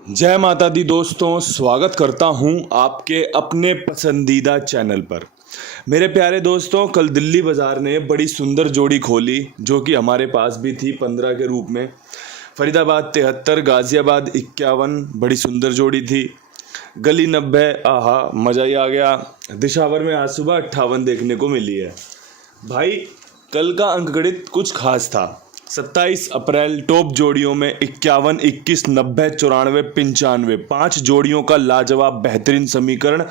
जय माता दी दोस्तों, स्वागत करता हूं आपके अपने पसंदीदा चैनल पर। मेरे प्यारे दोस्तों, कल दिल्ली बाज़ार ने बड़ी सुंदर जोड़ी खोली जो कि हमारे पास भी थी 15 के रूप में। फरीदाबाद 73, गाज़ियाबाद 51, बड़ी सुंदर जोड़ी थी। गली 90, आहा मज़ा ही आ गया। दिशावर में आज सुबह 58 देखने को मिली है। भाई कल का अंकगणित कुछ खास था। 27 अप्रैल टॉप जोड़ियों में 51, 21, 90, 94, 95 5 जोड़ियों का लाजवाब बेहतरीन समीकरण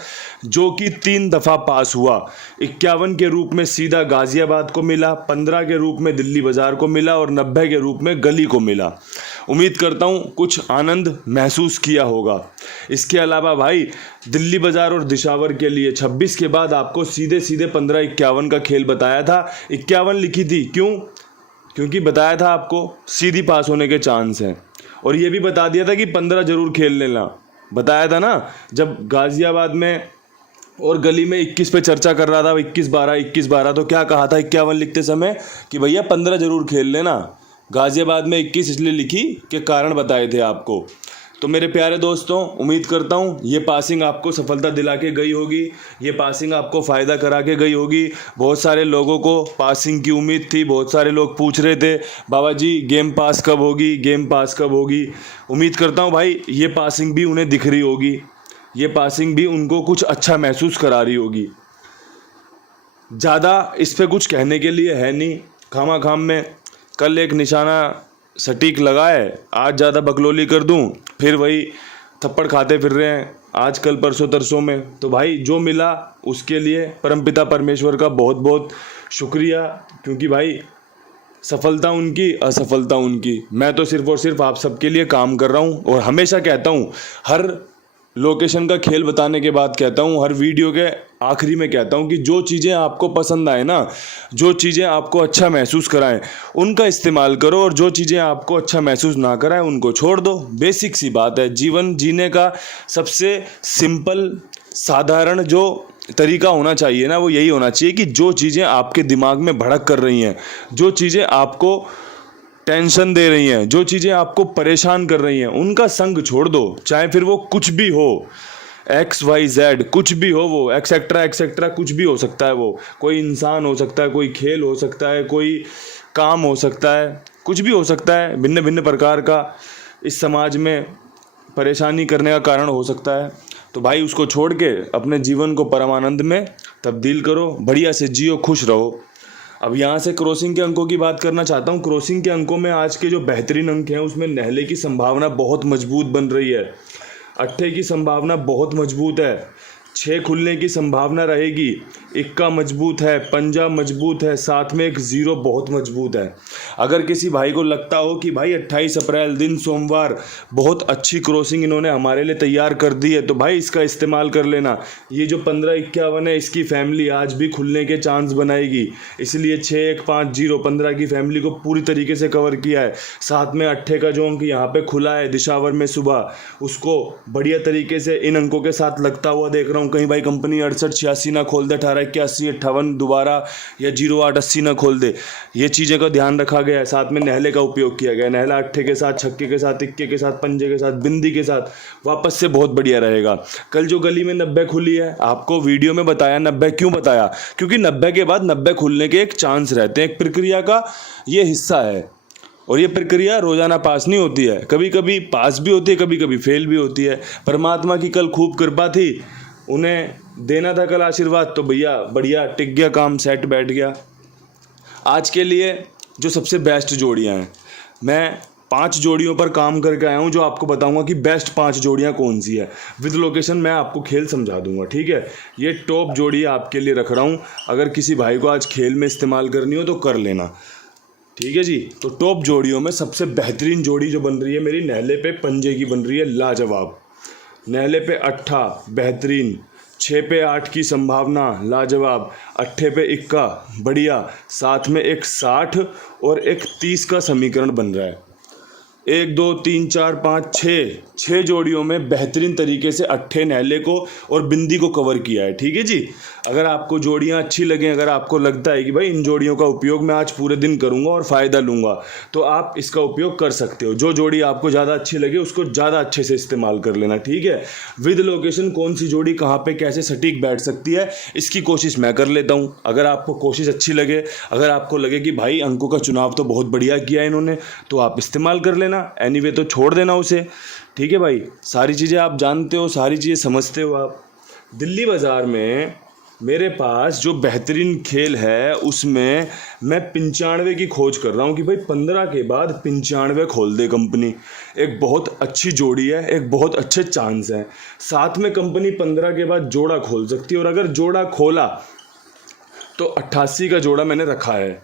जो कि 3 दफ़ा पास हुआ। 51 के रूप में सीधा गाज़ियाबाद को मिला, 15 के रूप में दिल्ली बाज़ार को मिला और 90 के रूप में गली को मिला। उम्मीद करता हूँ कुछ आनंद महसूस किया होगा। इसके अलावा भाई दिल्ली बाज़ार और दिशावर के लिए 26 के बाद आपको सीधे सीधे 15-51 का खेल बताया था। 51 लिखी थी, क्यों? क्योंकि बताया था आपको सीधी पास होने के चांस हैं, और ये भी बता दिया था कि 15 जरूर खेल लेना। बताया था ना, जब गाज़ियाबाद में और गली में 21 पे चर्चा कर रहा था, 21-12 21-12, तो क्या कहा था 51 लिखते समय कि भैया 15 जरूर खेल लेना। गाज़ियाबाद में 21 इसलिए लिखी कि कारण बताए थे आपको। तो मेरे प्यारे दोस्तों, उम्मीद करता हूँ ये पासिंग आपको सफलता दिला के गई होगी, ये पासिंग आपको फ़ायदा करा के गई होगी। बहुत सारे लोगों को पासिंग की उम्मीद थी, बहुत सारे लोग पूछ रहे थे बाबा जी गेम पास कब होगी, गेम पास कब होगी। उम्मीद करता हूँ भाई ये पासिंग भी उन्हें दिख रही होगी, ये पासिंग भी उनको कुछ अच्छा महसूस करा रही होगी। ज़्यादा इस पर कुछ कहने के लिए है नहीं, खाम में कल एक निशाना सटीक लगाए, आज ज़्यादा बकलोली कर दूं, फिर वही थप्पड़ खाते फिर रहे हैं आज कल परसों तरसों में। तो भाई जो मिला उसके लिए परमपिता परमेश्वर का बहुत बहुत शुक्रिया, क्योंकि भाई सफलता उनकी, असफलता उनकी। मैं तो सिर्फ और सिर्फ आप सबके लिए काम कर रहा हूँ, और हमेशा कहता हूँ, हर लोकेशन का खेल बताने के बाद कहता हूँ, हर वीडियो के आखिरी में कहता हूँ कि जो चीज़ें आपको पसंद आए ना, जो चीज़ें आपको अच्छा महसूस कराएं उनका इस्तेमाल करो, और जो चीज़ें आपको अच्छा महसूस ना कराएं उनको छोड़ दो। बेसिक सी बात है, जीवन जीने का सबसे सिंपल साधारण जो तरीका होना चाहिए ना, वो यही होना चाहिए कि जो चीज़ें आपके दिमाग में भड़क कर रही हैं, जो चीज़ें आपको टेंशन दे रही हैं, जो चीज़ें आपको परेशान कर रही हैं, उनका संग छोड़ दो। चाहे फिर वो कुछ भी हो, XYZ कुछ भी हो, वो एक्सेट्रा कुछ भी हो सकता है। वो कोई इंसान हो सकता है, कोई खेल हो सकता है, कोई काम हो सकता है, कुछ भी हो सकता है। भिन्न भिन्न प्रकार का इस समाज में परेशानी करने का कारण हो सकता है। तो भाई उसको छोड़ के अपने जीवन को परमानंद में तब्दील करो, बढ़िया से जियो, खुश रहो। अब यहाँ से क्रॉसिंग के अंकों की बात करना चाहता हूँ। क्रॉसिंग के अंकों में आज के जो बेहतरीन अंक हैं उसमें नहले की संभावना बहुत मजबूत बन रही है, अट्ठे की संभावना बहुत मजबूत है, 6 खुलने की संभावना रहेगी, इक्का मजबूत है, पंजा मजबूत है, साथ में एक 0 बहुत मजबूत है। अगर किसी भाई को लगता हो कि भाई 28 अप्रैल दिन सोमवार बहुत अच्छी क्रॉसिंग इन्होंने हमारे लिए तैयार कर दी है, तो भाई इसका इस्तेमाल कर लेना। ये जो 15-51 है, इसकी फैमिली आज भी खुलने के चांस बनाएगी, इसलिए 6-1-5-0 15 की फैमिली को पूरी तरीके से कवर किया है। साथ में अट्ठे का जो अंक यहाँ पे खुला है दिशावर में सुबह, उसको बढ़िया तरीके से इन अंकों के साथ लगता हुआ देख रहा हूँ। कहीं भाई कंपनी 68-86 ना खोल दे, 18-81-58 दोबारा, या 08-80 ना खोल दे। ये चीज़ें का ध्यान रखा गया है। साथ में नहले का उपयोग किया गया है, नहला अट्ठे के साथ, छक्के के साथ, इक्के के साथ, पंजे के साथ, बिंदी के साथ वापस से बहुत बढ़िया रहेगा। कल जो गली में 90 खुली है, आपको वीडियो में बताया 90 क्यों बताया, क्योंकि 90 के बाद 90 खुलने के एक चांस रहते हैं, एक प्रक्रिया का ये हिस्सा है। और ये प्रक्रिया रोजाना पास नहीं होती है, कभी कभी पास भी होती है, कभी कभी फेल भी होती है। परमात्मा की कल खूब कृपा थी, उन्हें देना था कल आशीर्वाद, तो भैया बढ़िया टिक गया काम, सेट बैठ गया। आज के लिए जो सबसे बेस्ट जोड़ियां हैं, मैं 5 जोड़ियों पर काम करके आया हूं, जो आपको बताऊंगा कि बेस्ट 5 जोड़ियां कौन सी है। विद लोकेशन मैं आपको खेल समझा दूंगा, ठीक है। ये टॉप जोड़ी आपके लिए रख रहा हूं, अगर किसी भाई को आज खेल में इस्तेमाल करनी हो तो कर लेना, ठीक है जी। तो टॉप जोड़ियों में सबसे बेहतरीन जोड़ी जो बन रही है मेरी, नहले पे पंजे की बन रही है, लाजवाब। नहले पे अट्ठा बेहतरीन, 6 पे 8 की संभावना लाजवाब, अट्ठे पे इक्का बढ़िया, साथ में एक 60 और एक 30 का समीकरण बन रहा है। 1 2 3 4 5 6 जोड़ियों में बेहतरीन तरीके से अट्ठे नहले को और बिंदी को कवर किया है। ठीक है जी। अगर आपको जोड़ियां अच्छी लगें, अगर आपको लगता है कि भाई इन जोड़ियों का उपयोग मैं आज पूरे दिन करूंगा और फ़ायदा लूँगा, तो आप इसका उपयोग कर सकते हो। जो जोड़ी आपको ज़्यादा अच्छी लगे उसको ज़्यादा अच्छे से इस्तेमाल कर लेना। ठीक है। विद लोकेशन कौन सी जोड़ी कहाँ पे कैसे सटीक बैठ सकती है, इसकी कोशिश मैं कर लेता हूँ। अगर आपको कोशिश अच्छी लगे, अगर आपको लगे कि भाई अंकों का चुनाव तो बहुत बढ़िया किया है इन्होंने, तो आप इस्तेमाल कर लेना। एनीवे तो छोड़ देना उसे। ठीक है भाई, सारी चीज़ें आप जानते हो, सारी चीज़ें समझते हो आप। दिल्ली बाज़ार में मेरे पास जो बेहतरीन खेल है उसमें मैं 95 की खोज कर रहा हूँ कि भाई 15 के बाद 95 खोल दे कंपनी। एक बहुत अच्छी जोड़ी है, एक बहुत अच्छे चांस हैं। साथ में कंपनी 15 के बाद जोड़ा खोल सकती है, और अगर जोड़ा खोला तो 88 का जोड़ा मैंने रखा है।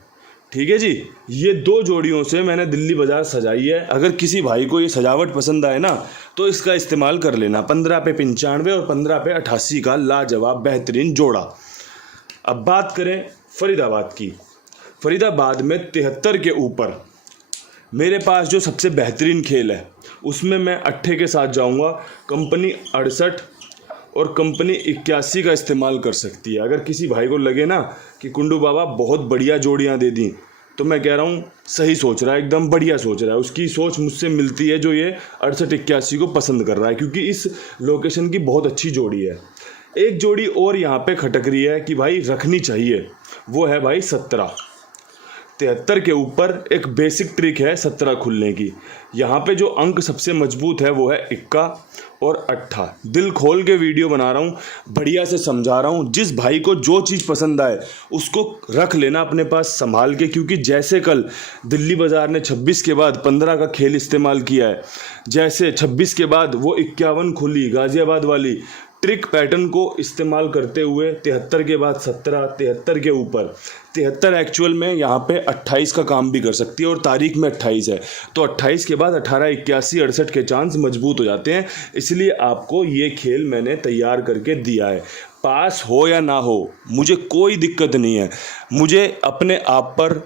ठीक है जी। ये 2 जोड़ियों से मैंने दिल्ली बाज़ार सजाई है। अगर किसी भाई को ये सजावट पसंद आए ना तो इसका इस्तेमाल कर लेना। 15 पे 95 और 15 पे 88 का लाजवाब बेहतरीन जोड़ा। अब बात करें फरीदाबाद की। फरीदाबाद में 73 के ऊपर मेरे पास जो सबसे बेहतरीन खेल है उसमें मैं अट्ठे के साथ जाऊंगा। कंपनी 68 और कंपनी 81 का इस्तेमाल कर सकती है। अगर किसी भाई को लगे ना कि कुंडू बाबा बहुत बढ़िया जोड़ियां दे दी, तो मैं कह रहा हूँ सही सोच रहा है, एकदम बढ़िया सोच रहा है। उसकी सोच मुझसे मिलती है जो ये 68-81 को पसंद कर रहा है, क्योंकि इस लोकेशन की बहुत अच्छी जोड़ी है। एक जोड़ी और यहाँ पे खटक रही है कि भाई रखनी चाहिए, वो है भाई 17। 73 के ऊपर एक बेसिक ट्रिक है 17 खुलने की। यहाँ पे जो अंक सबसे मजबूत है वो है 21 और 8। दिल खोल के वीडियो बना रहा हूँ, बढ़िया से समझा रहा हूँ। जिस भाई को जो चीज़ पसंद आए उसको रख लेना अपने पास संभाल के, क्योंकि जैसे कल दिल्ली बाज़ार ने 26 के बाद 15 का खेल इस्तेमाल किया है, जैसे 26 के बाद वो 51 खुली गाज़ियाबाद वाली ट्रिक पैटर्न को इस्तेमाल करते हुए 73 के बाद 17, 73 के ऊपर 73 एक्चुअल में यहाँ पे 28 का काम भी कर सकती है, और तारीख में 28 है, तो 28 के बाद 18, 81, 68 के चांस मजबूत हो जाते हैं। इसलिए आपको ये खेल मैंने तैयार करके दिया है। पास हो या ना हो मुझे कोई दिक्कत नहीं है। मुझे अपने आप पर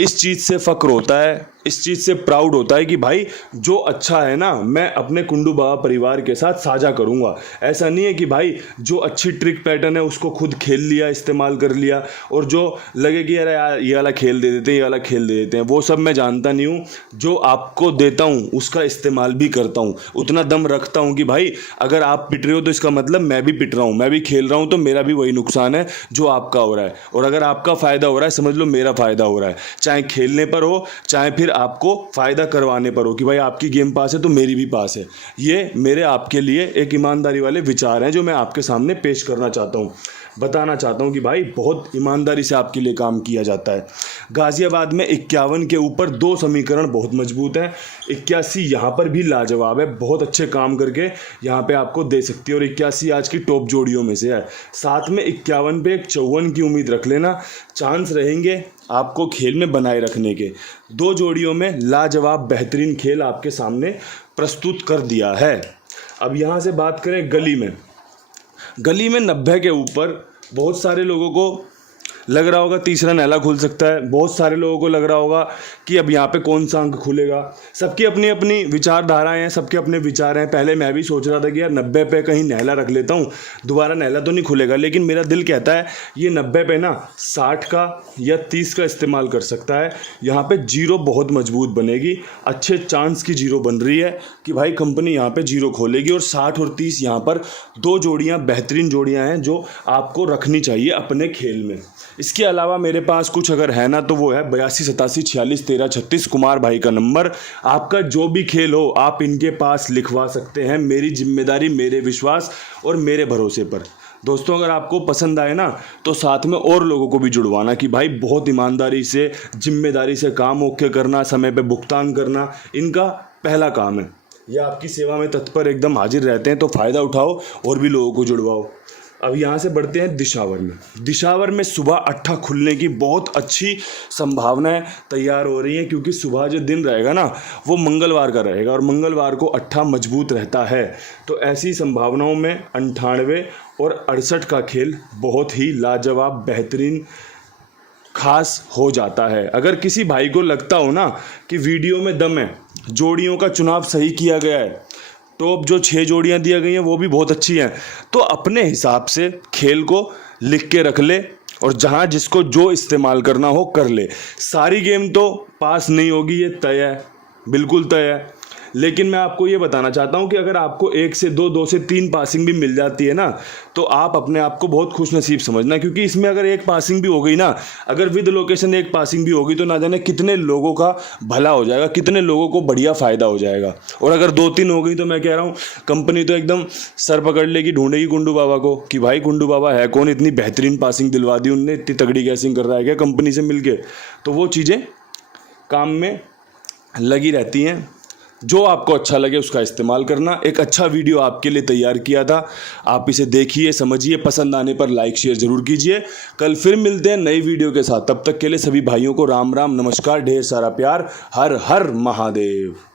इस चीज़ से फ़क्र होता है, इस चीज़ से प्राउड होता है कि भाई जो अच्छा है ना मैं अपने कुंडू बाबा परिवार के साथ साझा करूंगा। ऐसा नहीं है कि भाई जो अच्छी ट्रिक पैटर्न है उसको खुद खेल लिया, इस्तेमाल कर लिया, और जो लगे कि यार ये वाला खेल दे देते हैं, ये वाला खेल दे देते हैं, वो सब मैं जानता नहीं हूँ। जो आपको देता हूँ उसका इस्तेमाल भी करता हूँ, उतना दम रखता हूँ कि भाई अगर आप पिट रहे हो तो इसका मतलब मैं भी पिट रहा हूँ, मैं भी खेल रहा हूँ, तो मेरा भी वही नुकसान है जो आपका हो रहा है। और अगर आपका फ़ायदा हो रहा है समझ लो मेरा फ़ायदा हो रहा है, चाहे खेलने पर हो चाहे फिर आपको फ़ायदा करवाने पर हो कि भाई आपकी गेम पास है तो मेरी भी पास है। ये मेरे आपके लिए एक ईमानदारी वाले विचार हैं जो मैं आपके सामने पेश करना चाहता हूँ, बताना चाहता हूँ कि भाई बहुत ईमानदारी से आपके लिए काम किया जाता है। गाज़ियाबाद में 51 के ऊपर 2 समीकरण बहुत मजबूत हैं। 81 यहाँ पर भी लाजवाब है, बहुत अच्छे काम करके यहाँ पे आपको दे सकती है, और 81 आज की टॉप जोड़ियों में से है। साथ में 51 पे एक 54 की उम्मीद रख लेना, चांस रहेंगे आपको खेल में बनाए रखने के। 2 जोड़ियों में लाजवाब बेहतरीन खेल आपके सामने प्रस्तुत कर दिया है। अब यहाँ से बात करें गली में। गली में 90 के ऊपर बहुत सारे लोगों को लग रहा होगा तीसरा नैला खुल सकता है, बहुत सारे लोगों को लग रहा होगा कि अब यहाँ पे कौन सा अंक खुलेगा। सबकी अपनी अपनी विचारधाराएं हैं, सबके अपने विचार हैं। पहले मैं भी सोच रहा था कि यार 90 पे कहीं नैला रख लेता हूँ, दोबारा नैला तो नहीं खुलेगा, लेकिन मेरा दिल कहता है ये 90 पे ना 60 का या 30 का इस्तेमाल कर सकता है। यहाँ पे जीरो बहुत मजबूत बनेगी, अच्छे चांस की जीरो बन रही है कि भाई कंपनी यहाँ पे जीरो खोलेगी, और 60 और 30 यहाँ पर 2 जोड़ियाँ बेहतरीन जोड़ियाँ हैं जो आपको रखनी चाहिए अपने खेल में। इसके अलावा मेरे पास कुछ अगर है ना तो वो है 82 87 46 13 36 कुमार भाई का नंबर। आपका जो भी खेल हो आप इनके पास लिखवा सकते हैं, मेरी जिम्मेदारी, मेरे विश्वास और मेरे भरोसे पर। दोस्तों अगर आपको पसंद आए ना तो साथ में और लोगों को भी जुड़वाना कि भाई बहुत ईमानदारी से जिम्मेदारी से काम ओके करना, समय पे भुगतान करना इनका पहला काम है। ये आपकी सेवा में तत्पर एकदम हाजिर रहते हैं, तो फ़ायदा उठाओ और भी लोगों को जुड़वाओ। अब यहाँ से बढ़ते हैं दिशावर में। दिशावर में सुबह 8 खुलने की बहुत अच्छी संभावनाएं तैयार हो रही हैं, क्योंकि सुबह जो दिन रहेगा ना वो मंगलवार का रहेगा, और मंगलवार को 8 मजबूत रहता है। तो ऐसी संभावनाओं में 98 और 68 का खेल बहुत ही लाजवाब बेहतरीन खास हो जाता है। अगर किसी भाई को लगता हो ना कि वीडियो में दम है, जोड़ियों का चुनाव सही किया गया है। टॉप जो 6 जोड़ियां दी गई हैं वो भी बहुत अच्छी हैं। तो अपने हिसाब से खेल को लिख के रख ले और जहां जिसको जो इस्तेमाल करना हो कर ले। सारी गेम तो पास नहीं होगी, ये तय है, बिल्कुल तय है। लेकिन मैं आपको ये बताना चाहता हूँ कि अगर आपको 1 से 2, 2 से 3 पासिंग भी मिल जाती है ना, तो आप अपने आप को बहुत खुश नसीब समझना, क्योंकि इसमें अगर एक पासिंग भी हो गई ना, अगर विद लोकेशन एक पासिंग भी होगी तो ना जाने कितने लोगों का भला हो जाएगा, कितने लोगों को बढ़िया फ़ायदा हो जाएगा। और अगर 2-3 हो गई तो मैं कह रहा हूँ कंपनी तो एकदम सर पकड़ लेगी, ढूंढेगी कुंडू बाबा को कि भाई कुंडू बाबा है कौन, इतनी बेहतरीन पासिंग दिलवा दी उनने, इतनी तगड़ी कैसिंग कर रहा है क्या कंपनी से मिलके। तो वो चीज़ें काम में लगी रहती हैं। जो आपको अच्छा लगे उसका इस्तेमाल करना। एक अच्छा वीडियो आपके लिए तैयार किया था, आप इसे देखिए, समझिए, पसंद आने पर लाइक शेयर ज़रूर कीजिए। कल फिर मिलते हैं नई वीडियो के साथ। तब तक के लिए सभी भाइयों को राम राम, नमस्कार, ढेर सारा प्यार। हर हर महादेव।